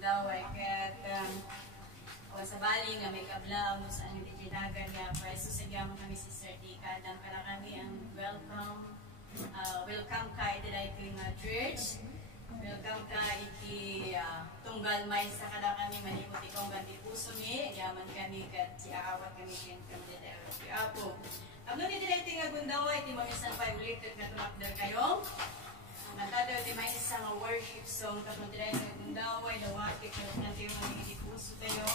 Gundaway kat o sa bali nga may kabla mo sa ang itinagan nga pwesto sa gyamo kami si Sir Tika dan para kami ang welcome ka iti daytoy nga church. Welcome ka iti tunggal may sa kada kami manipot ikaw ganti puso mi yaman kami kat si aawat kami ken kami daytoy si Apo. Abno ni daytoy nga Gundaway iti mamisan pa ulit kat natumakder kayo. Matado iti may isang worship song kapag daytoy nga Gundaway dawati ket nanti mo iti puso tayo.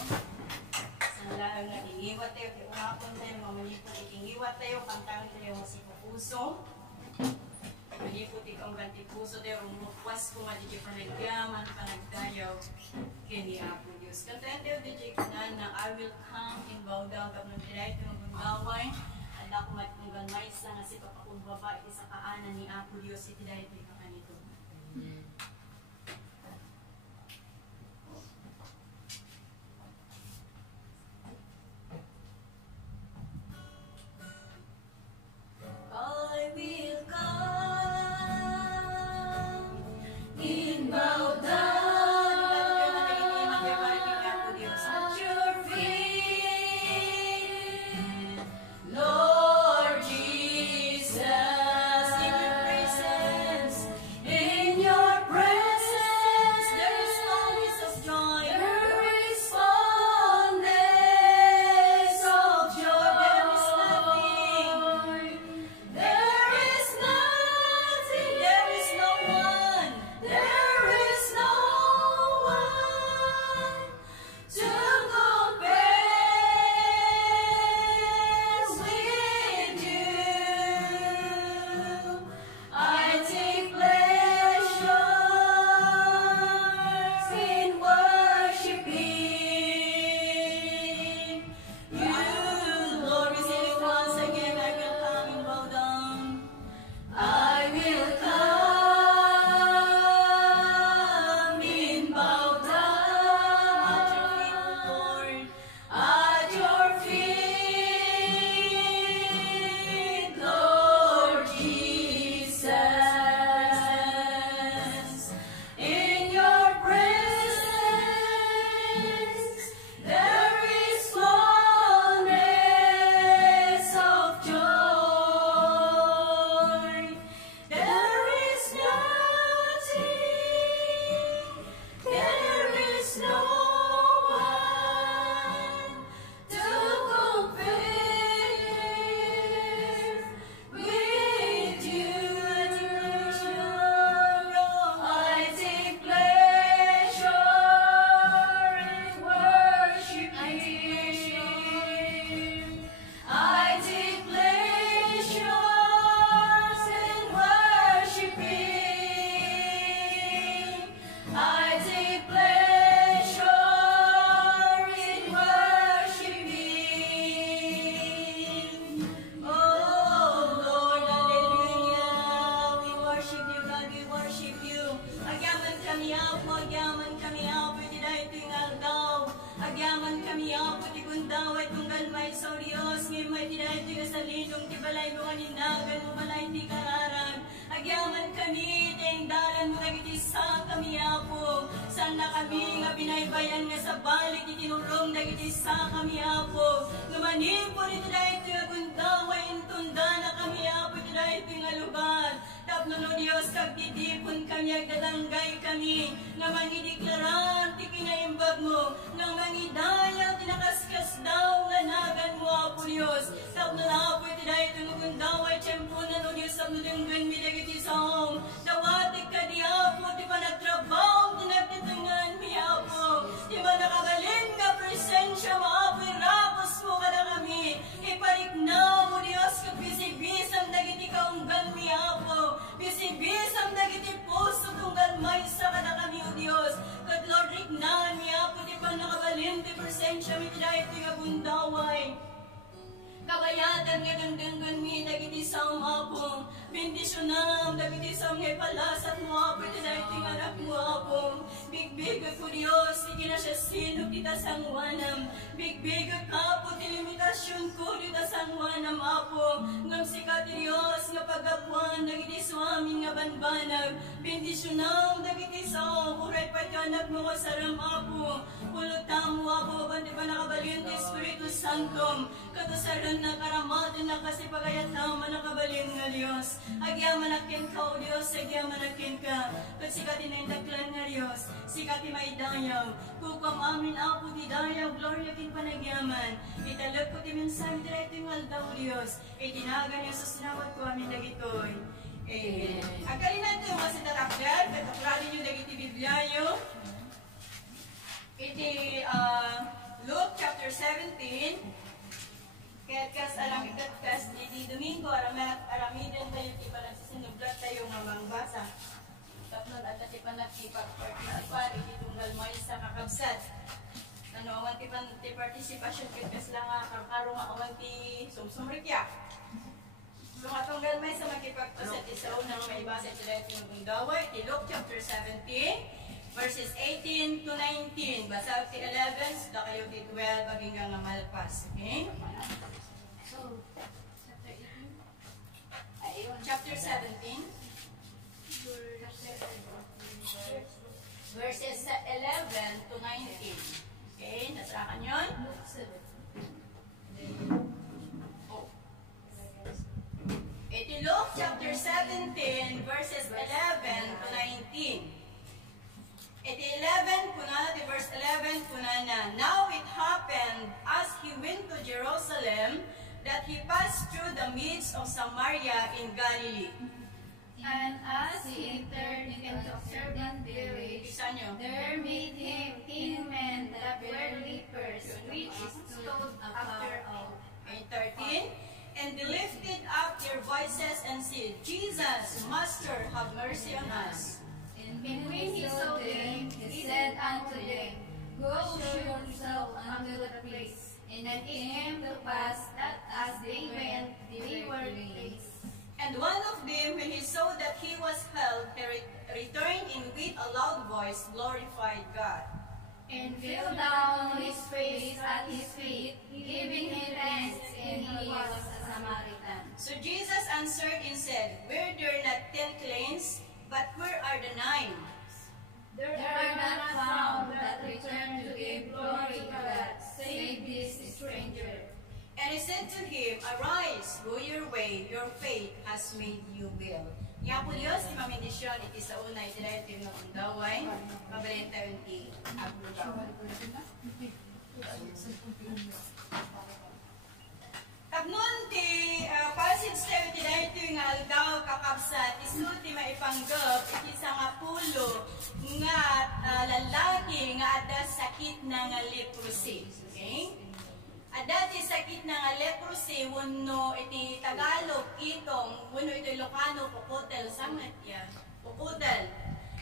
Laang nga ingiwat tayo, unapon tayo, mamanipot ikingiwat tayo, pantawin tayo masip puso. Manipot ikaw ganti puso tayo, umukwas ko madigi panagyaman, panagdayaw, kini Apo Diyos. Kantayan tayo, DJ Kanan, na I will come and bow down, kapag nagdiray ito ng Gundaway, at ako matunggan may isa nga si papakumbaba, isa kaanan ni Apo Diyos, itiday ito yung kanito. I will come in bow down at your feet, Lord Jesus. In your presence, there is fullness of joy. There is fullness of joy. There is nothing. There is no one. There is no one to compare with you. I take pleasure in worshiping you, Lord. We sing it once again. I will come and bow down. I will come in bow down at your feet, Lord Jesus. In your presence, there is fullness of joy. There is nothing, there is no one to compare with you. I take pleasure in worshiping. I take pleasure in worshiping. I take pleasure in worshiping. Oh Lord, hallelujah. We worship you, God, we worship you. Agyaman kami Apo, iti daytoy nga aldaw. Agyaman kami Apo, ti Gundaway, tunggal may sa Diyos, ngayon may ti daytoy nga salindong, ti balay mo kaninagan mo balay ti kararan. Agyaman kami, ti dalan mo nagiti sa kami Apo. Sana kami nga binaybayan nga sa balik, itinurong nagiti sa kami Apo. Lumanin po iti daytoy nga Gundaway, intunda na kami Apo, iti daytoy nga lugar. Tapno no Diyos, kagdidipon kami, agdadanggay kami, nga mangideklarar, ti kinaimbag mo, nga mangidayaw, tinakaskas daw, nga nagan mo, Apo Diyos. Tapno na Apo, iti dahil itong Gundaway, tiyempo na no Diyos, tapno dinggan mi dagiti saong, dawatig ka di Apo, ti panagtrabaho, tinagtitungan mi Apo, ti manakabalin nga presensya mo, Apo, irapos mo ka na kami, iparikna mo Diyos, kapisibisang dagiti kaunggan mi Apo, bisibisang dagiti puso tunggal may sa ka na kami, O Diyos, kat Lord, riknaan mi Apo, ti panakabalin, ti presensya mi, ti dahil ti nga Gundaway. Kabayatan nga dangdangan mi dagiti saom Apo, bendisyonam dagiti saom nga palasat mo Apo, iti daytoy nga anak mo Apo. Bigbig ko Dios, ti siya sino kita sangwanam. Bigbiga ka po limitasyon ko kita sangwanam apo. Ngam sikat Diyos nga pagapuan dagiti swami nga banbanag. Bendisyonam dagiti sao uray pagkanag mo kasaram apo. Pulutam mo apo bandi pa nakabalin ti Espiritu Santo. Katasaran na karamatan na kasi pagayatama nakabalin nga Diyos. Agyaman akin ka o Diyos, agyaman akin ka. Kat sikatin na indaklan nga Diyos, sikatin maidayaw. Kukam amin apo ti dayaw, gloria kin panagyaman. Italag ko ti mensahe direto yung aldaw Diyos. Itinagan niya sa sinawat ko amin dagitoy. Amen. Agkalinan ito yung mga sitatapgan, katapralin nyo dagiti Biblia yun. Iti Luke chapter 17. Kaya kas alam ikat kas di Domingo aramidin tayo ti panagsisinublat tayo nga mangbasa. Tapos at ti panagpag-participar iti tunggal mo sa kakabsat. Ano awan ti participation ket kas lang karkaro nga awan ti sumsumrikya. So matunggal may sa makipagpasat sa unang may basa ti dayto ng daway ti Luke chapter 17 verses 18 to 19. Basa ti 11 da kayo ti 12 aging nga malpas. Okay? Chapter 17 verses 11 to 19. Okay, nasarakan yun? Oh. Ito Luke chapter 17 verses 11 to 19. Ito 11 kuna, the verse 11 kuna na. Now it happened as he went to Jerusalem that he passed through the midst of Samaria in Galilee. And as he entered into a certain village, there met him men that were lepers, which stood after all. In 13, and they lifted up their voices and said, Jesus, Master, have mercy on us. And when he saw them, he said unto them, Go show yourself unto the place. And it came to pass that as they went, they were pleased. And one of them, when he saw that he was healed, returned and with a loud voice glorified God. And fell down on his face at his feet, giving him thanks, and he was a Samaritan. So Jesus answered and said, Were there not 10 cleansed? But where are the 9? There are not found that returned to give glory to God, save this stranger. And he said to him, Arise, go your way, your faith has made you well. Nga po Diyos, ti mamindisyon, iti sa una, iti na ito yung undaway, mabalin tayo ti aglugaw. Tapnon ti passage tayo ti na ito yung aldaw kakabsat, isu ti maipanggap, iti sa nga pulo, nga lalaki, nga ada sakit na nga leprosy. Okay? Ada ti sakit na nga leprosy, wano iti Tagalog, itong, wano iti Ilocano, pukutel, sangat ya, pukutel.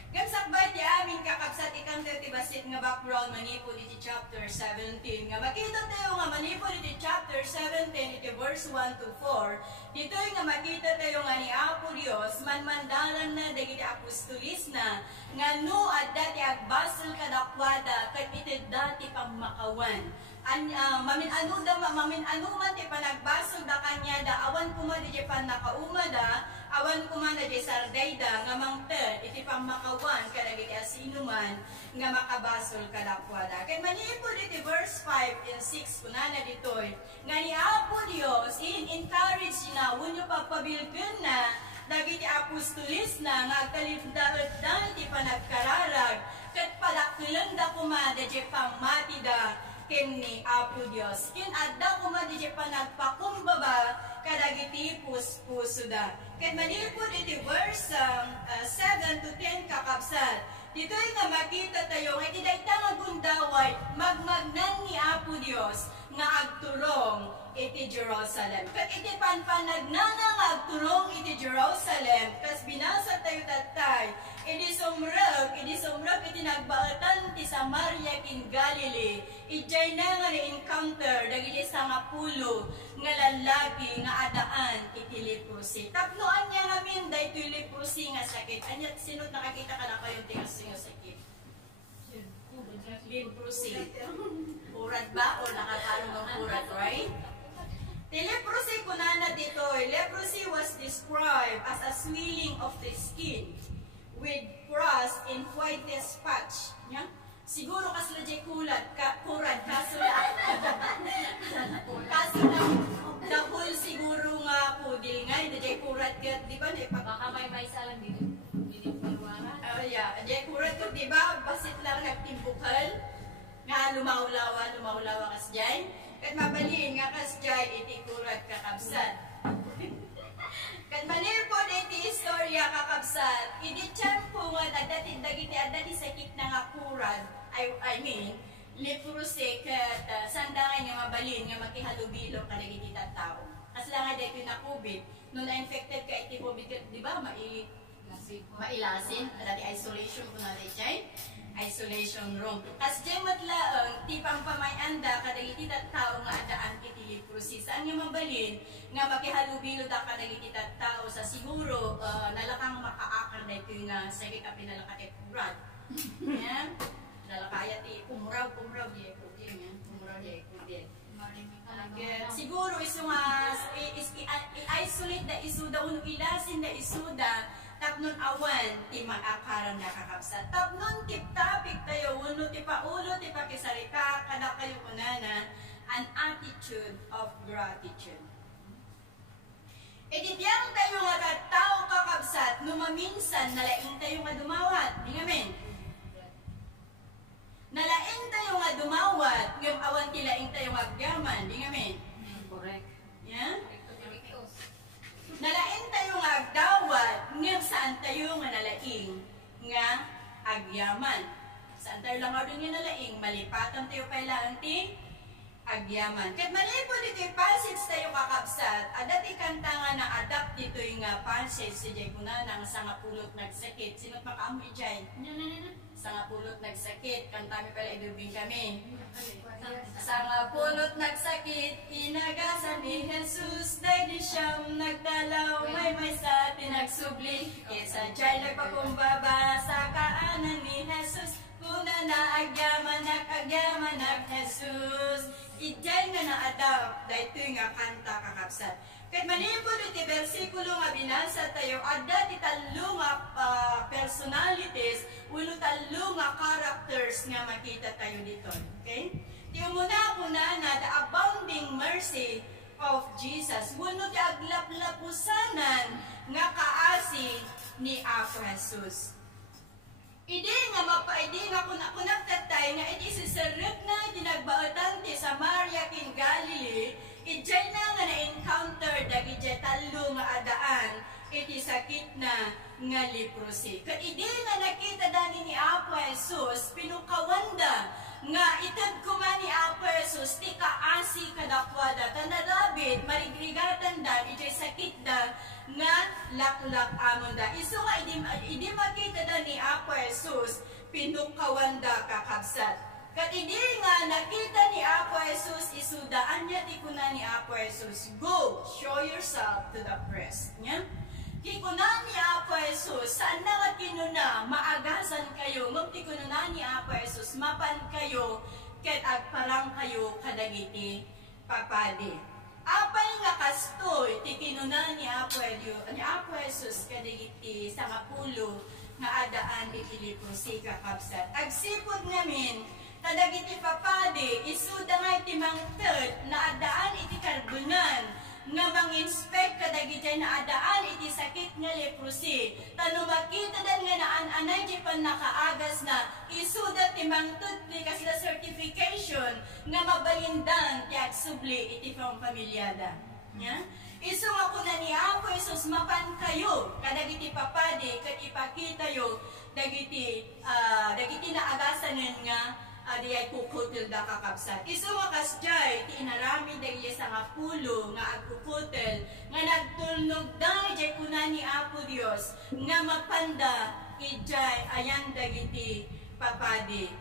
Gamsakbay ti amin kakabsat ikang ti basit nga background manipod iti chapter 17. Nga makita tayo nga manipod iti chapter 17 iti verse 1 to 4. Dito nga makita tayo nga ni Apo Dios manmandalan na dagiti apostolis na nga no adda ti agbasol kadakwada ket iti dati pamakawan. Mamin anuman ti panagbasol da kanya da awan kuma di pan nakaumada awan kuma na di sardayda nga mangted iti pamakawan kadagiti asinuman nga makabasol kadakwada. Ken manipod iti verse 5 and 6 kunana ditoy nga ni Apo Dios encourage na wenno pagpabilken na dagiti apostolis na nga agtalipdaet iti panagkararag ket padakilan da kuma di pammatida ken ni Apo Dios. Ken adda kuma di panagpakumbaba kadagiti puspuso da. Ken manipod iti verse 7 to 10 kakabsat. Dito'y nga makita tayo nga iti dayta nga gundaway magmagnan ni Apo Dios nga agturong iti Jerusalem. Ket iti panpanagnana nga agturong iti Jerusalem kas binasa tayo tatay iti sumrag iti nagbaatan ti Samaria kin Galilee. Ijay na nga ni-encounter dagiti sangapulo nga lalaki nga adaan iti leprosy. Tapnoan niya ngamin daytoy leprosy nga sakit. Anya sinot nakakita ka na kayong tingas nga sakit. leprosy? Purad ba? O nakakaroon ng purad, right? The leprosy kunana dito, leprosy was described as a swelling of the skin with crust and whitish patch. Yeah? Siguro kasla jay kurad kaso dahol siguro nga pudil nga hindi jay kurad kat di ba Baka may salang dito. yeah, jay kurad kat di ba basit lang nagtimbukal nga lumawlawa kas jay kat mabalin nga kas jay iti kurad kakabsat. Kat manir po iti istorya kakabsat, idi tiyempo nga dagiti sakit na nga kurad, I mean, leprosy kat sandangan nga mabalin nga makihalubilo ka dagiti tao. As lang nga dahil na COVID, nung na-infected ka iti COVID, di ba, mailasin, dati isolation po natin siya, isolation room. Kas dyan matlaang, tipang pamayanda, kadagiti tao nga adaan iti leprosy. Saan nga mabalin, nga makihalubilo da kadagiti tao sa siguro, nalakang makaakar na ito nga sakit ka pinalakakit kurad. Yan, nalakaya ti pumuraw, di ekudin, yan, pumuraw, di ekudin. Siguro iso nga, i-isolate da isuda, uno ilasin da isuda, tapnon awan, ti mag-akaran na kakabsat. Tapnon tip-tapik tayo, uno ti paulo, ti pakisarita, kada kayo kunana, an attitude of gratitude. E di biyang tayo nga tao kakabsat, numaminsan, nalaing tayo nga dumawat. Di ngamin? Nalaing tayo nga dumawat, ngam awan tilaing tayo nga agyaman. Di ngamin? Correct. Yan? Nalaing tayo nga agdawat, ngam saan tayo nga nalaing nga agyaman. Saan tayo lang nga nga nalaing, malipatan tayo kailangan ti agyaman. Kat malipod dito yung passage tayo kakabsat, adat ikanta nga na-adapt dito yung passage si Jay Kunana, nga sa nga pulot nagsakit. Sino't makamoy Jay? Sa nga pulot nagsakit, kantami pala idubing kami. Sa nga pulot nagsakit, inagasan ni Jesus, dahil di siyang nagdalaw, may sa tinagsubli. Isa Jay nagpakumbaba sa kaanan ni Jesus, kuna na agyaman nag Jesus. Ijay nga na-adapt, dahito nga kanta kakabsat. Kahit manipod iti versikulo nga binasa tayo, ada ti talo nga personalities, ulo talo nga characters nga makita tayo dito. Okay? Ti umuna na the abounding mercy of Jesus. Uno ti aglaplapusanan nga kaasi ni Apo Jesus. Idi nga kunak tatay nga iti sisarip na dinagbaotan ti Samaria kin Galilee, ijay na nga na-encounter dagiti talo nga adaan iti sakit na nga leprosy. Kat idi nga nakita dani ni Apo Jesus, pinukawanda nga itad kuma ni Apo Jesus, ti kaasi kadakwada, tanadabit, marigrigatan da, ijay sakit da, nga laklak amon da. Iso nga, idi makita da ni Apo Jesus, pinukawanda kakabsat. Kat idi nga nakita ni Apo Jesus, isudaan niya ti kuna ni Apo Jesus, go, show yourself to the priest. Nya? Kikunan ni Apo Jesus, saan na nga kinuna, maagasan kayo, magtikunan ni Apo Jesus, mapan kayo, ket agparang kayo kadagiti papadi. Apay nga kastoy, tikinunan ni Apo Jesus, kadagiti sa kapulo, nga adaan iti leprosy kakabsat. Agsipod ngamin, kadagiti papadi, isuda nga iti mangted, na adaan iti karbunan, nga mang-inspect kadagiti na adaan iti sakit nga leprosy. Tano makita dan nga naan-anay di pan nakaagas na isuda ti mangtud ti kasla certification nga mabalindan ti agsubli iti pamilyada. Nya? Isu nga kuna ni Apo Jesus mapan kayo kadagiti papadi ket ipakita yo dagiti naagasanen nga di ay kukutil da kakabsat. Isu nga kasjay, ti inarami dagiti sa nga pulo nga agkukutil, nga nagtulnog da ijay kuna ni Apo Dios, nga mapanda ijay ayan dagiti papadi.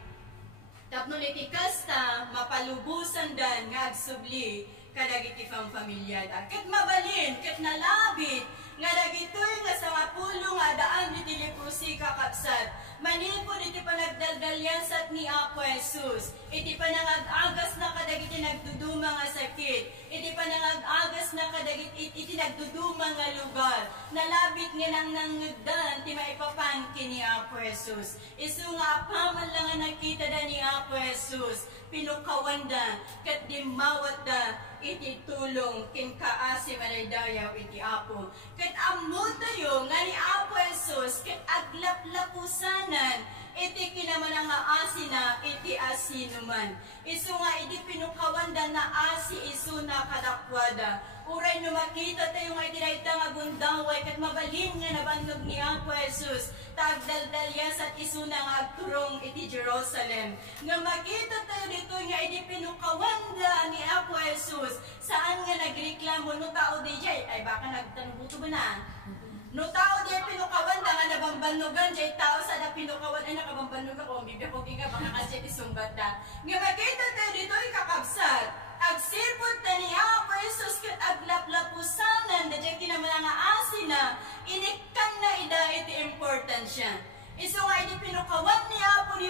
Tapno iti kasta, mapalubusan dan nga agsubli kadagiti pamilya. Ket mabalin, ket nalabit, nga dagitoy nga sa nga pulo nga daan iti leprosy kakabsat, Manipod iti panagdaldalyasat ni Apo Jesus. Iti panangag-agas na kadagiti nagduduma nga sakit. Iti panangag-agas na kadagiti iti nagduduma nga lugar. Nalabit nga nang nanguddan ti maipapangkin ni Apo Jesus. Isu nga apaman lang nga nakita da ni Apo Jesus. Pinukawanda kat dimawat da iti tulong kin kaasi manaydayaw iti Apo. Kat ammo tayo nga ni Apo Jesus kat aglaplapusanan iti kinaman nga asina iti asinuman. Isu nga iti pinukawanda na asi isu na kadakwada. Uray no makita tayo nga iti dayta nga gundaway kat mabalin nga nabandog ni Apo Jesus. Tagdaldalyas at isu na nga agturong iti Jerusalem. Nga makita tayo dito nga iti pinukawanda ni Apo Jesus. Saan nga nagreklamo no tao DJ? Ay baka nagtanong ba na? No tao di pinukawanda nga nabambanugan jay tao sa na pinukawan ay nakabambanugan ko bibya ko giga baka kasi isumbat da. Nga makita tayo dito ay kakabsat. Agsipot ta ni Apo Jesus ket aglaplapusanan da jay kinaman nga asina inikan na ida iti importansya. Isu nga iti pinukawan ni Apo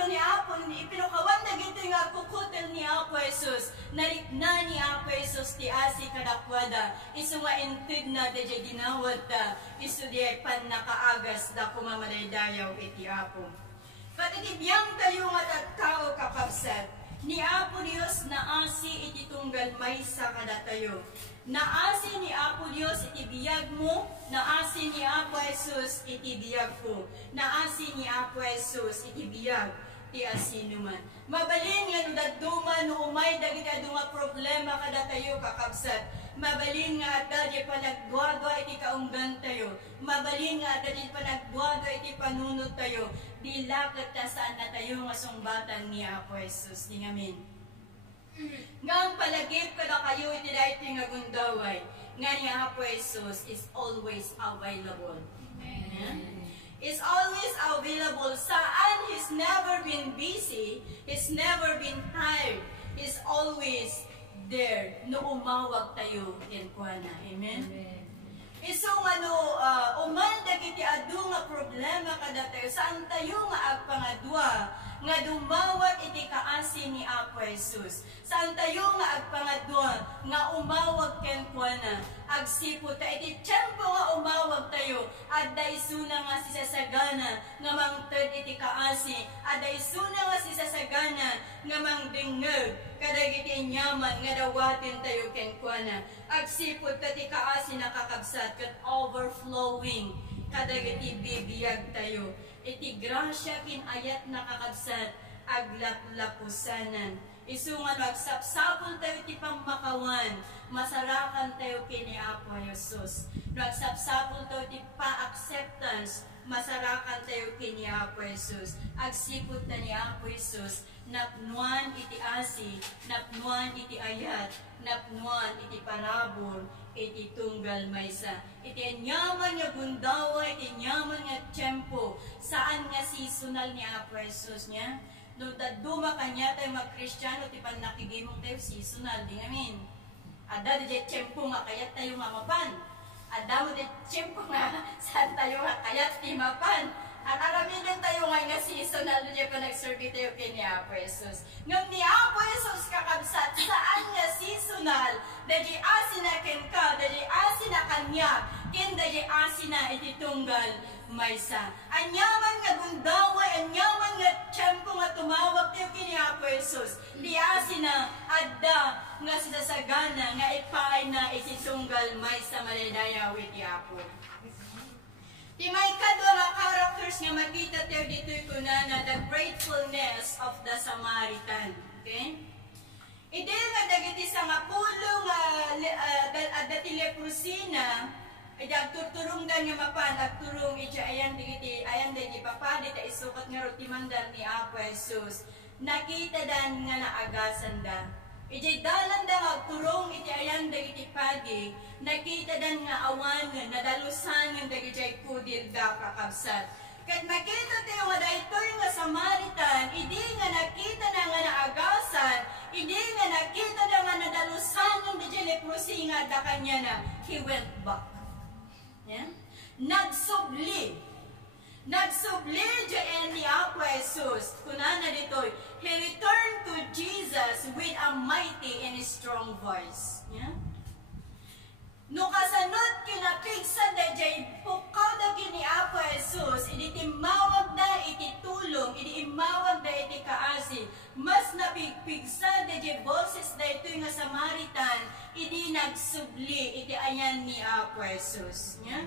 ipinukawan na gito nga kukutel ni Apo Jesus. Narikna ni Apo Jesus ti asi kadakwada. Isu nga intid na da jay dinawad ta. Isu di ay pan nakaagas da kumamadaydayaw iti Apo. Kat iti biyang tayo nga tatkao kakabsat. Ni Apo Dios na asi iti tunggal maysa kadatayo. Naasi ni Apo Dios iti biyag mo, naasi ni Apo Jesus iti biyag ko. Naasi ni Apo Jesus iti biyag ti asinuman. Mabalin nga no daduma no umay dagiti adu nga problema kadatayo kakabsat. Mabalin nga adda panagduaga iti kaunggan tayo. Mabalin nga adda panagduaga iti panunod tayo. Dilakad ta saan na tayo nga sungbatan ni Apo Jesus. Amen. Ngang palagip kada kayo iti dayti nga gundaway. Nga ni Apo Jesus is always available. Amen. Is always available. Saan He's never been busy. He's never been tired. He's always there. No umawag tayo kenkwana. Amen. Isu nga no umandag iti adu nga problema kada tayo. Saan tayo nga agpangadwa nga dumawat iti kaasi ni Apo Jesus. Saan tayo nga agpangadwa nga umawag kenkwana. Agsipot ta iti tiyempo nga umawag tayo. Adda isuna nga sisasagana nga mangted iti kaasi. Adda isuna nga sisasagana nga mangdingeg kadagiti nyaman nga dawatin tayo kenkwana. Agsipot ta ti kaasi nakakabsat ket overflowing kadagiti bibiyag tayo. Iti grasya kin ayat nakakabsat aglaplapusanan. Isu nga nagsapsapol tayo ti pamakawan, masarakan tayo kini Apo Jesus. Nagsapsapol tayo ti pa-acceptance, masarakan tayo kini Apo Jesus. Agsipot na ni Apo Jesus, napnuan iti asi, napnuan iti ayat, napnuan iti parabol, iti tunggal maysa. Iti nyaman nga gundawa, iti nyaman nga tiyempo, saan nga seasonal ni Apo Jesus niya? No daduma kanya tayo mag-Kristyano, ti pan nakigimong tayo seasonal, di ngamin. Ada di tiyempo nga kayat tayo nga mapan. Ada mo di tiyempo nga saan tayo nga kayat ti mapan. At alamin din tayo nga seasonal di pa nag-serve tayo kay ni Apo Jesus. Ngam ni Apo Jesus kakabsat, saan nga seasonal, dadi asina ken ka, dadi asina kanya, ken dadi asina iti tunggal maysa. Anyaman nga gundaway, anyaman nga tiyempo nga tumawag tayo kay ni Apo Jesus. Di asina adda nga sisasagana nga ipaay na iti tunggal maysa maladayaw iti Apo. Di may kadwa nga characters nga makita tayo dito'y kunana, the gratefulness of the Samaritan. Okay? Ide nga dagiti sa nga pulo nga dati leprosina, ay agturturungdan nga mapan, agturong iti ayan dagiti papadi ta isukat nga rotimandar ni Apo Jesus. Nakita dan nga naagasan da. Iti dalan da agturong iti ayan dagiti padi, nakita dan nga awan na dalusan dagiti kudil da kakabsat. Kat makita tayo nga daytoy nga Samaritan, idi nga nakita na nga naagasan, idi nga nakita na nga nadalusan ng dagiti leprosi nga da kanya na, he went back. Yeah? Nagsubli. Nagsubli dyan ni Apo Jesus, kunana dito, he returned to Jesus with a mighty and strong voice. Yeah? No kasanod kinapigsa da jay pukaw da kini Apo Jesus, idi timawag da iti tulong, idi imawag da iti kaasi, mas napigpigsa da jay boses da ito nga Samaritan, idi nagsubli iti ayan ni Apo Jesus. Yeah?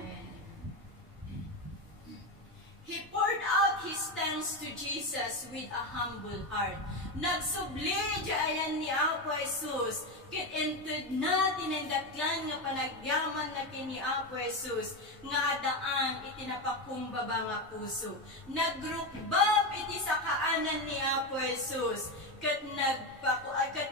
He poured out his thanks to Jesus with a humble heart. Nagsubli ayan ni Apo Jesus, kit entud na tinendaklan nga panagyaman na kini Apo Jesus, nga adaan iti napakumbaba nga puso. Nagrukbab iti sa kaanan ni Apo Jesus, ket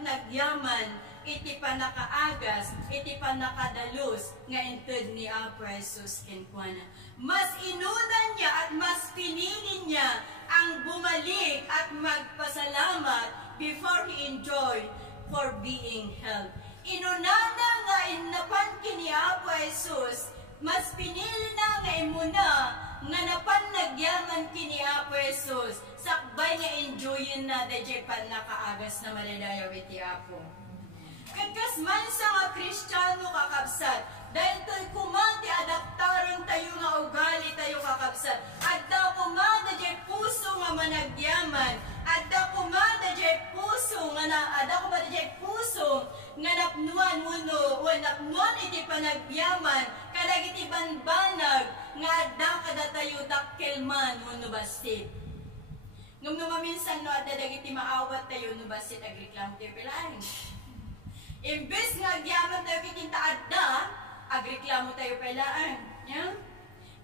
nagyaman iti panakaagas, iti panakadalos, nga entud ni Apo Jesus kenkwana. Mas inunan niya at mas pinili niya ang bumalik at magpasalamat before he enjoyed for being held. Inunana nga inapan kini Apo Jesus, mas pinili na nga imuna nga napan nagyaman kini Apo Jesus, sakbay nga enjoyin na dayjay panakaagas na maladayaw iti Apo. Kagkas man sa nga Kristiyano kakabsat, dahil to'y kumati adaptaron tayo nga ugali tayo kakabsat. Adda kumada jay puso nga managyaman. Adda kumada jay puso nga napnuan muno, o napnuan iti panagyaman, kadag iti banbanag, nga adda kada tayo dakkelman muno basit. Ngam maminsan no adda dagiti maawat tayo no basit agriklam tayo pilahin. Imbes nga agyaman tayo kitinta adda, agreklamo tayo pelaan. Yeah?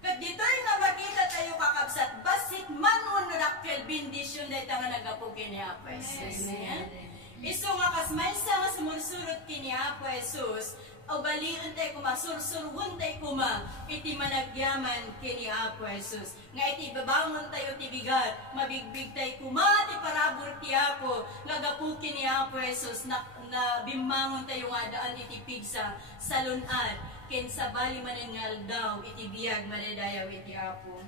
Kat dito'y nga makita tayo kakabsat, basit manon rakkel bindisyon dahil nga nagapog kini Apo Jesus. Yeah? Iso nga kasmaysa nga sumursurot kini Apo Jesus, o baliun tayo kuma, sursurwon tayo kuma, iti managyaman kini Apo Jesus. Nga iti babangon tayo tibigat, mabigbig tayo kuma, ti parabor ti Apo, nagapog kini Apo Jesus, na bimangon tayo nga daan iti pigsa sa lunad, ken sa bali manengal daw iti biyag manadayaw iti Apo.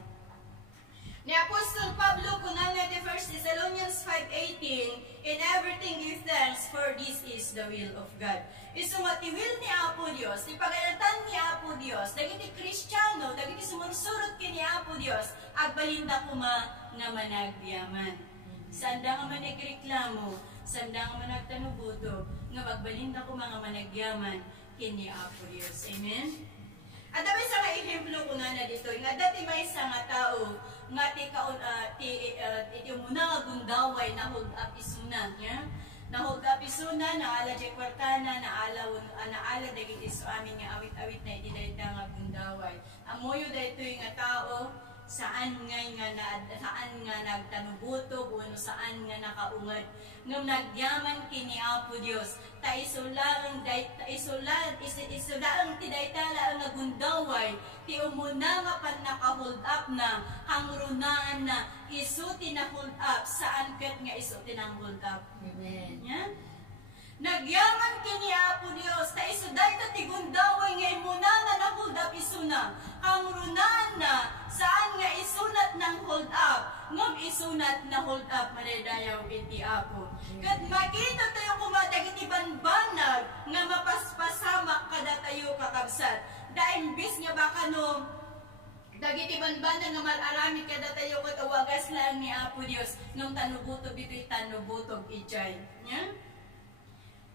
Ni Apostol Pablo kunana ti 1 Thessalonians 5:18, in everything give thanks, for this is the will of God. Isu nga ti will ni Apo Dios, ti pagayatan ni Apo Dios, dagiti Kristiyano, dagiti sumursurot kini Apo Dios, agbalinda kuma nga managbiyaman. Sanda nga managreklamo, sanda nga managtanubuto, nga magbalinda ko mga managyaman kini Apo Dios. Amen? At dabay sa nga ehemplo ko na dito, nga dati may isa nga tao, nga iti muna nga gundaway na hugap isuna. Yeah? Na hugap isuna, naala jay kwartana, naala dagiti so amin nga awit-awit na iti dahil nga gundaway. Amoyo dahito yung nga tao, saan nga nagtanubuto, kuno saan nga nakaungad. Ngam nagyaman kini Apo Dios, ta isulaang ti daytala ang nagundaway, ti umuna nga pan naka-hold up na, hangrunaan na, isu tina-hold up, saan ket nga isu tinang-hold up. Amen. Yeah? Nagyaman kini Apo Dios, ta isu dayta ti gundaway nga imuna nga na-hold up isuna, hangrunaan na, saan nga isunat ng hold up, ngam isunat na hold up manadayaw iti Apo. Kat makita tayo kumadag iti banbanag nga mapaspasamak kada tayo kakabsat. Dahil bis nga baka no, dagiti banbanag nga malarami kada tayo kat awagas lang ni Apo Dios, nung tanubutob ito'y tanubutog ijay. Yeah?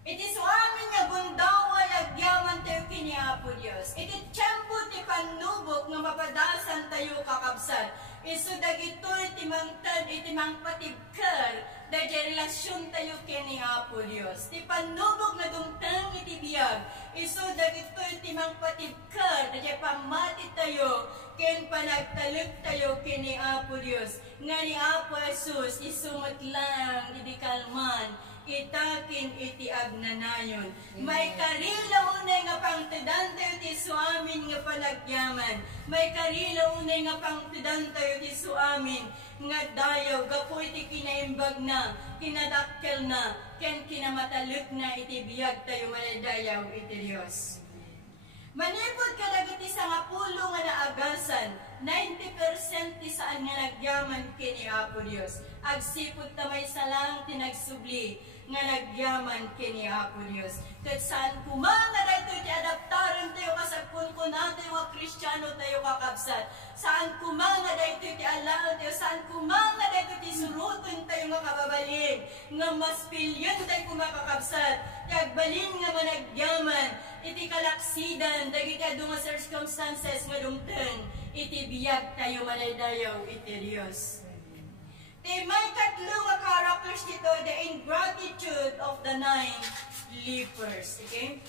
Iti suamin nga gundaway agyaman tayo kini Apo Dios. Iti tiyempo ti panubok nga mapadasan tayo kakabsat. Isu dagitoy ti mangtad iti mangpatibker dahil relasyon tayo kini Apo Dios. Ti panubok nga dumtang iti biyag. Isu dagitoy ti mangpatibker dahil pamati tayo ken panagtalag tayo kini Apo Dios. Nga ni Apo Jesus isumot lang iti kalman, itakin iti agnanayon. May karila unay nga pangtidan tayo ti suamin nga panagyaman. May karila unay nga pangtidan tayo ti suamin nga dayaw gapu iti kinaimbag na, kinadakkel na, ken kinamataluk na iti biyag tayo manadayaw iti Dios. Manipod kadagiti sa nga pulo nga naagasan, 90% ti saan nga nagyaman kini Apo Dios. Agsipot ta may salang tinagsubli nga nagyaman kini Apo Dios. Ket saan kumanga dayto ti adaptaron tayo kasagpon ko natin wa Kristiyano tayo kakabsat. Saan kumanga dayto ti alam tayo, saan kumanga dayto ti suruton tayo nga kababalin. Nga mas pilyon tayo kumakakabsat. Yagbalin nga managyaman. Iti kalaksidan, dagiti adu nga circumstances nga dumteng. Iti biyag tayo manaydayaw iti Dios. May katlo nga characters dito, the ingratitude of the 9 lepers. Okay?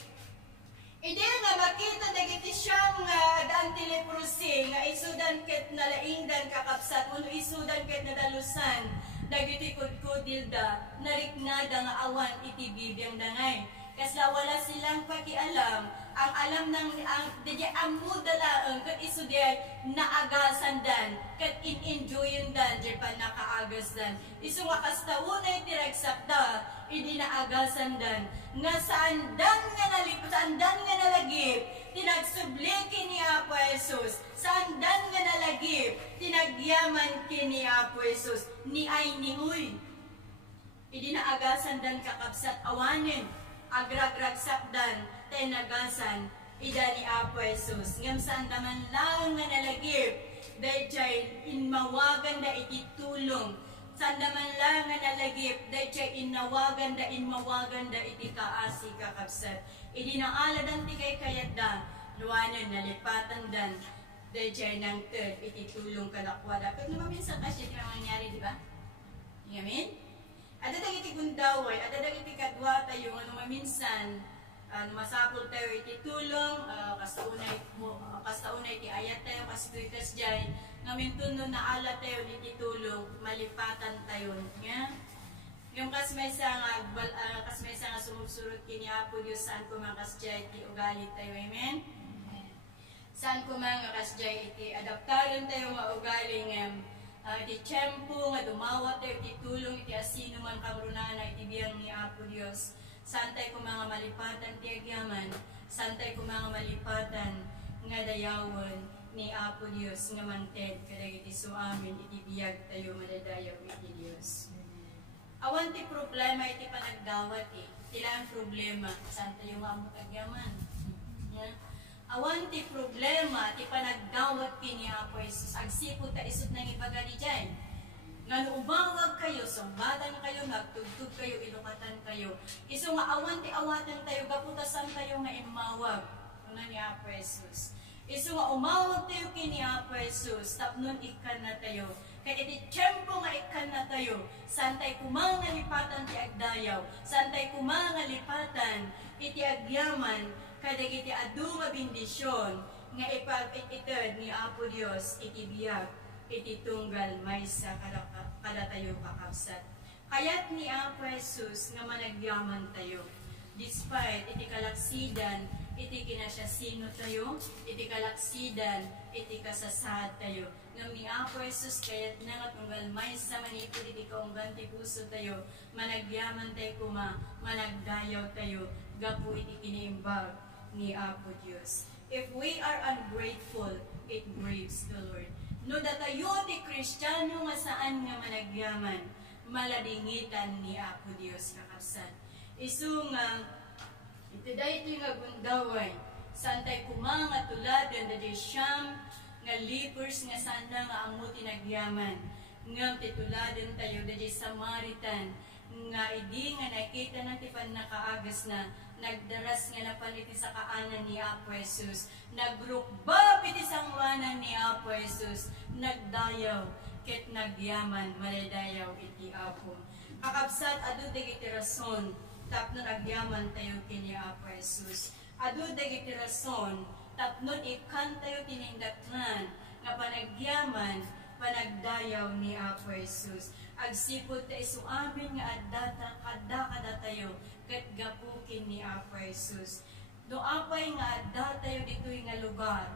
Ide nga makita dagiti siyang daan ti leprosy nga isudan ket nalaingdan kakapsat uno isudan ket nadalusan dagiti kudkudilda nariknada nga awan iti bibiyang dangay. Kasla wala silang pakialam ang alam ng DJ amuda laeng ket isuday naagasan dan ket in-enjoyin dan di pa nakaagas dan isu nga kastaunay tiragsakda idi naagasan dan nga saandan nga nalagip tinagsubli kini Apo Jesus saandan nga nalagip tinagyaman kini Apo Jesus ni ay ni uy idi naagasan dan kakabsat awanin agragragsakdan tenagasan ida ni Apo Jesus ngam saan naman lang nga nalagip dahil chay inmawagan da ititulong saan naman lang nga nalagip dahil chay inawagan da inmawagan da iti kaasi kakabsat idi naaladan ti kay kayat da luwanan nalipatan dan dahil chay nang third ititulong kalakwada pero maminsan kasi ito ang nangyari di ba? Amen? Ada dagiti gundaway, ada dagiti kadwa tayo ano maminsan masapol tayo iti tulong kastaunay ti ayat tayo kasituitas jay ngamin tuno na ala tayo iti tulong malipatan tayo nga yung kasmaysa nga sumusurot kini Apo Dios saan kumakas jay iti ugali tayo amen saan kumakas jay iti adaptaron tayo nga ugali nga iti tiyempo nga dumawat tayo iti tulong iti asino man kamrunana iti biyang ni Apo Dios santay ko mga malipatan ti agyaman santay ko mga malipatan nga dayawon ni Apo Dios nga manted kadagiti so amin iti biyag tayo madadayaw iti Dios awan ti problema iti panagdawat tila ang problema santay yung amot agyaman awan ti problema ti panagdawat kini Apo Jesus agsipod ta isut nang ibaga di dyan nga umawag kayo sumbatan kayo nagtugtog kayo ilukatan kayo iso nga awan ti awatan tayo gaputasan tayo nga imawag una ni Apo Jesus iso nga umawag tayo kini Apo Jesus tapnon ikan na tayo kaya iti tiyempo nga ikan na tayo santay kumanga lipatan ti agdayaw santay kumanga lipatan iti agyaman kadagiti adu nga bendisyon nga ipag-ititid ni Apo Dios iti biyag iti tunggal maysa kada tayo kakabsat kayat ni Apo Jesus nga managyaman tayo despite iti kalaksidan iti kinasyasino tayo iti kalaksidan iti kasasad tayo ngam ni Apo Jesus kayat na nga tunggal maysa manipod iti kaunggan ti puso tayo managyaman tayo kuma managdayaw tayo gapu iti kiniimbag ni Apo Dios. If we are ungrateful, it grieves the Lord. No datayo ti Kristiyano nga saan nga managyaman, maladingitan ni Apo Dios kakabsat. Isu nga iti daytoy nga gundaway, santay kumanga tuladan da siyam nga lepers nga sanda nga amo tinagyaman. Ngam tituladan tayo da Samaritan nga idi nga nakita na ti nakaagas na nagdaras nga napaliti sa kaanan ni Apo Jesus nagrukbab iti sangwanan ni Apo Jesus nagdayaw ket nagyaman maladayaw iti Apo kakabsat adu dagiti rason tapnon agyaman tayo kini Apo Jesus adu dagiti rason tapnon ikan tayo tinindaknan nga panagyaman panagdayaw ni Apo Jesus agsipod ta isu amin nga kada tayo ket gapukin ni Apo Jesus no apay nga adda tayo ditoy nga lugar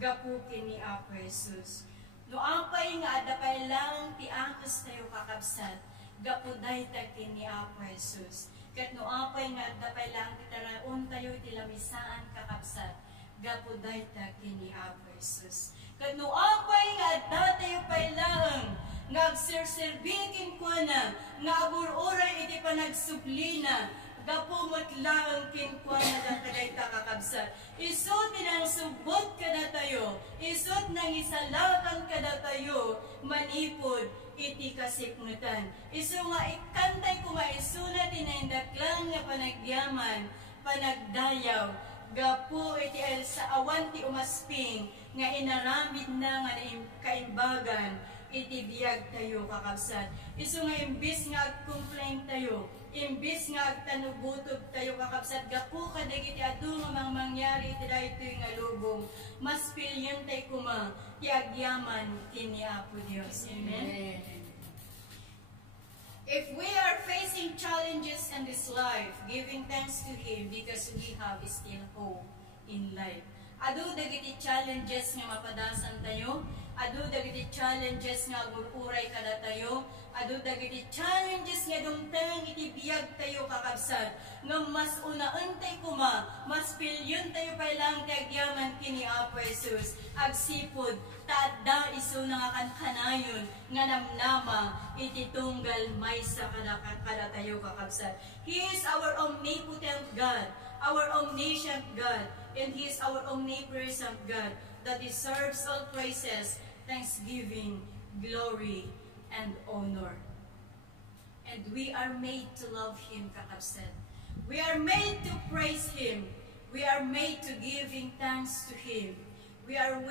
gapukin ni Apo Jesus no apay nga adda pay lang ti angkes tayo kakabsat gapuday ta kini Apo Jesus ket no apay nga adda pay lang ti taraon tayo ti lamisaan kakabsat gapuday ta kini Apo Jesus. Kanu apay nga datayo pay laang nga agserserbikin ko na nga agururay iti panagsublina gapumot laang kinkwa na datagay ta kakabsat. Isot nang subot kada tayo, isot nang isalakan kada tayo, manipod iti kasikmutan. Iso nga ikantay ko nga isuna tinindaklang nga panagyaman, panagdayaw, gapu iti el sa awan ti umasping, nga inaramid na nga kaimbagan, iti biyag tayo kakabsat. Iso nga imbis nga agcomplain tayo, imbis nga agtanubutob tayo kakabsat, gapu kadagiti adu nga mang mangyari iti daytoy nga lubong, mas pilyon tayo kuma, ti agyaman kini Apo Dios. Amen. If we are facing challenges in this life, giving thanks to Him because we have still hope in life. Adu dagiti challenges nga mapadasan tayo, adu dagiti challenges nga agururay kada tayo, adu dagiti challenges nga dumtang iti biyag tayo kakabsat, nga mas unaan tayo kuma, mas pilyon tayo pa lang kagyaman kini Apo Jesus, agsipod, taadda iso nga kankanayon, nga namnama, iti tunggal may sa kada tayo kakabsat. He is our omnipotent God, our omniscient God, and He is our omnipresent God that deserves all praises, thanksgiving, glory, and honor. And we are made to love Him, kakabsat. We are made to praise Him. We are made to giving thanks to Him. We are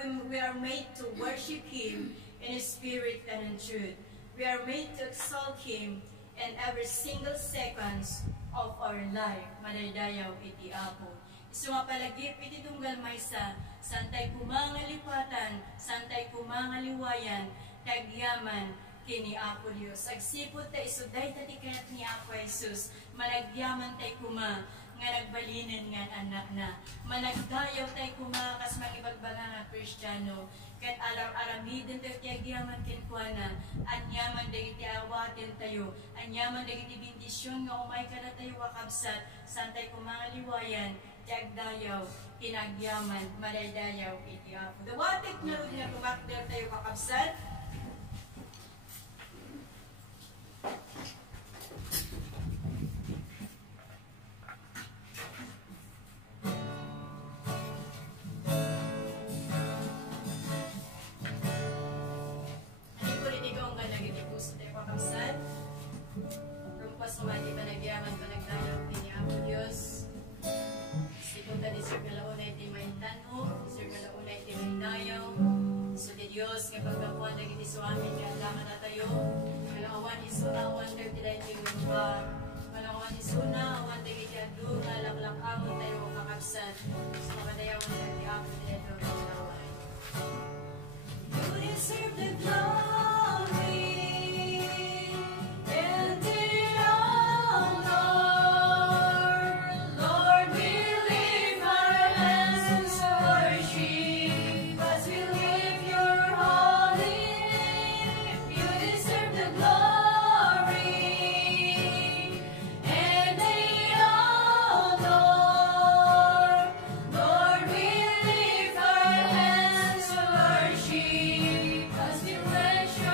made to worship Him in spirit and in truth. We are made to exalt Him in every single seconds of our life. Madaydayaw iti Apo. So nga palagip iti tunggal maysa, santay kumangalipatan, santay kumangaliwayan, kagyaman kini Apo Dios. Agsipot ta isuday ta tikat ni Apo Jesus, managyaman tay kuma, nga nagbalinan nga anak na. Managdayaw tay kuma, kas magibagbaga nga Kristiyano, ket aram-aramidin tayo kagyaman kinkwana, anyaman dagiti awatin tayo, anyaman dagiti bindisyon nga umay kada tayo wakabsat, santay kumangaliwayan, agdayaw, kinagyaman, madaydayaw, iti Apo. Dawatik na rin nga kumakder tayo kakabsat. Ano po rin ikaw nga naging puso tayo kakabsat? Rumpas sumati panagyaman, panagdayaw, iti Apo Diyos. Kung tadi sir kalaunay ti may tanong, sir kalaunay ti may dayaw, so di Diyos, nga pagkakuan na giti suamin, nga andaman na tayo, kalawan isuna, awan tayo ti dahi ting lugar, kalawan isuna, awan tayo giti adu, nga laklakawon tayo kakabsat, so makadayawan tayo ti Apo ti dahi tayo kalawan. You deserve the glory and the honor, Lord, we lift our hands in worship as we lift your holy name. You deserve the glory and the honor, Lord, we lift our hands in worship as we worship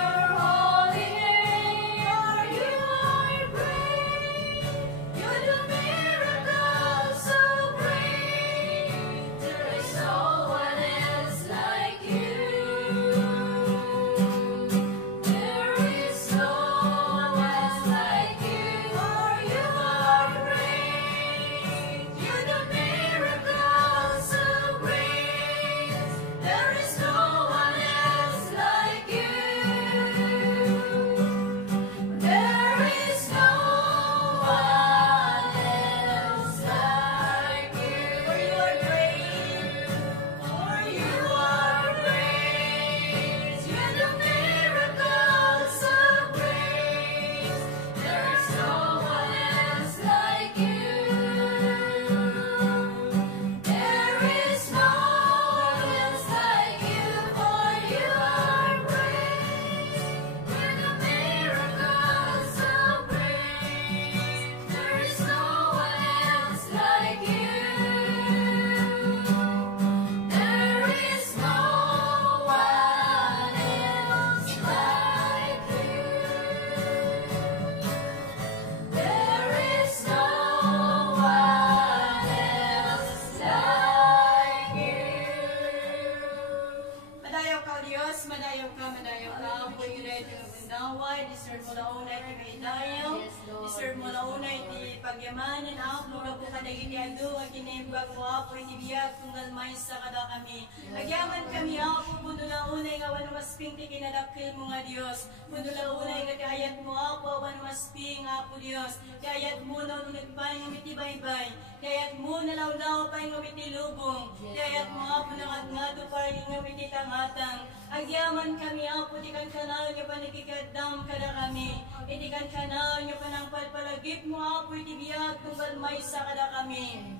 pagyamanan ako, nga po kadagiti adu, at kinimbag mo ako, itibiyag kung galmay sa kada kami. Agyaman kami ako, puno na unay nga wano masping ti kinadakil mo nga Diyos. Puno na unay nga kayat mo ako, wano masping ako Diyos. Kayat mo na nunagpay ng mitibaybay. Kayat mo na law-law pa yung mitilubong. Kayat mo ako nangat-ngato pa yung mititanghatang. Agyaman kami ako, tikan kanal nga pa nakikadam kada kami. Itikan kanal nga pa ng palpalagip mo ako, itibiyag kung galmay sa kada kami.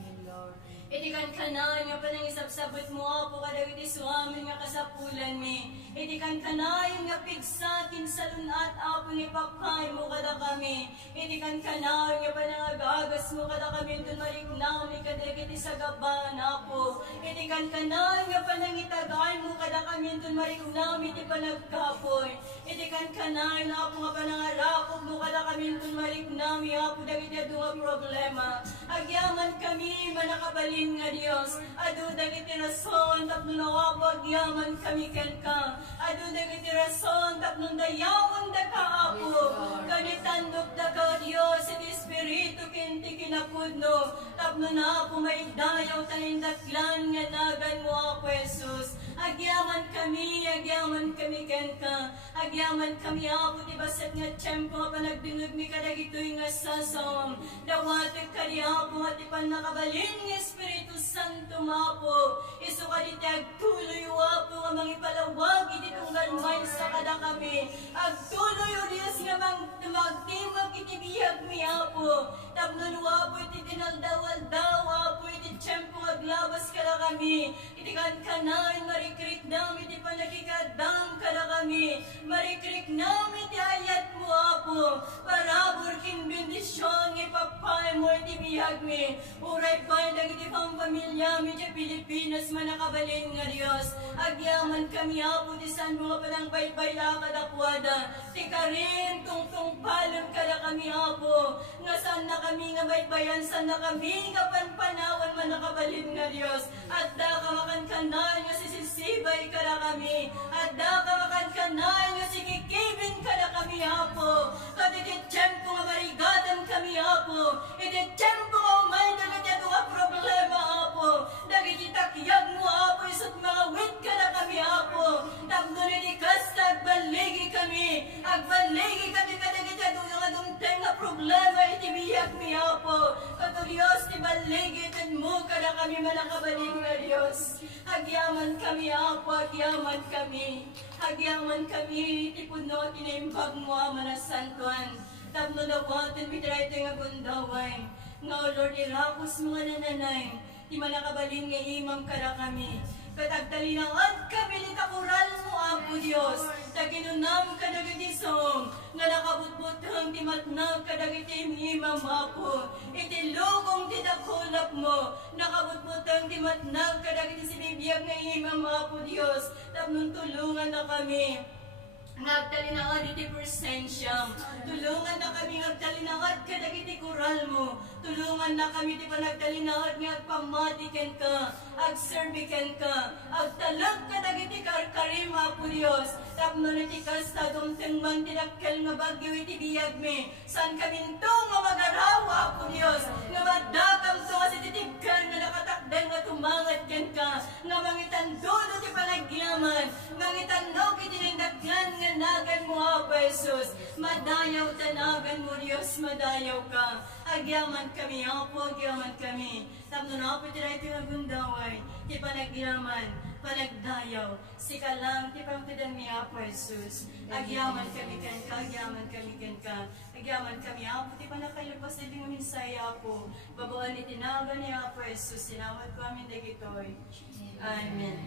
Itikan kanal nga pa nang isabsabot mo ako kada iti suamin nga kasapulan mi. Itikan kanal nga pigsakin sa lunat apo ni papay mo kada kami. Itikan kanal nga pa nang agagas mo kada kami dun marignaw ni kadagiti sa gaban apo. Itikan kanal nga pa nang itagay mo kada kami dun marignaw iti panagkapoy. Itikan kanal na apo nga pa nang arakop mo kada kami dun marignaw apo dagiti adunga problema. Agyaman kami manakabali nga Diyos, adu dagiti rason tapno nawabag yaman kami ken ka. Adu dagiti rason tapno dayawon da ka apo. Kanitandok da ka Diyos, iti Espiritu kinti kinapudno. Tapno na apo maidayaw tanindaklan nga nagan mo apo Jesus. Agyaman kami ken ka. Agyaman kami apo ti baset nga tiyempo pa nagbinog mi kadagitoy nga sasom. Dawatag ka di apo at ipan nakabalin nga Espiritu Santo mapo. Isu ka di agtuloy wapo nga mangipalawag iti tunggal may sa kada kami. Agtuloy o Diyos nga magtimag iti biyag mi apo. Tapnon wapo iti tinaldaw-aldaw wapo iti tiyempo aglabas kada kami. Iti kankanan marikrik dam iti panakikadam kada kami. Marikrik nam iti ayat mo apo. Parabor kin bendisyon ipapay mo iti biyag mi. Uray pa'y dagiti pang pamilya mi iti Pilipinas manakabalin nga Diyos. Agyaman kami apo ti san mga panang baybay kadakwada. Ti karin tungtung palem kada kami apo. Nga saan na kami nga baybayan, saan na kami nga panpanawan manakabalin nga Diyos. At da kamakan kanal nga sisisibay kada kami. At da kamakan kanal nga sikikibin kada kami apo. At iti tiyempo nga marigatan kami apo. Iti tiyempo nga umay dagiti ato nga problema apo. Dagiti takyag mo apo isot mga wit kada kami apo. Tapno iti kasta agbaligi kami. Agbaligi kami kadagiti ato nga dumteng nga problema iti biyag mi apo. Kato Diyos ti baligi itin mo kada kami manakabalin nga Diyos. Agyaman kami apo, agyaman kami. Agyaman kami iti puno tinaimbag mo manasantuan. Tapno nawatin mitray ito nga gundaway. Nga o Lord irapos mga nananay. Ti manakabalin nga imam kada kami. Katagtalinangad kami ni takural mo, Apo Diyos. Taginunam kadagiti som, nga nakabutbutang ti matnag kadagiti imam, Apo. Iti lugong ti dakulap mo, nakabutbutang ti matnag kadagiti sinibiyag nga imam, Apo Diyos. Tapnon tulungan na kami. Nagtalinangad iti presensya. Tulungan na kami nagtalinangad kadagiti kural mo. Tulungan na kami ti panagtalinangad nga agpamatiken ka, agserbiken ka, agtalag kadagiti karkarim Apo Dios. Tapno iti kasta dumteng man tinakkel nga bagyo iti biyag mi. San kami to nga magarawa Apo Dios. Nga madakam to nga sititibkan nga nakatakdan nga tumangat ken ka. Nga mangitan dodo ti panagyaman. Mangitan no iti nindaklan nga nagan mo Apo Jesus. Madayaw tanagan mo Dios, madayaw ka. Agyaman kami Apo, agyaman kami. Tapno na Apo itiray iti nagundaway. Ti panagyaman, panagdayaw. Sika lang, ti pangtidan mi Apo Jesus. Agyaman kami ken ka, agyaman kami ken ka. Agyaman kami Apo, ti panakailupas iti nga minsay Apo. Babaan iti nagan ni Apo Jesus. Sinawad ko amin dagitoy. Amen.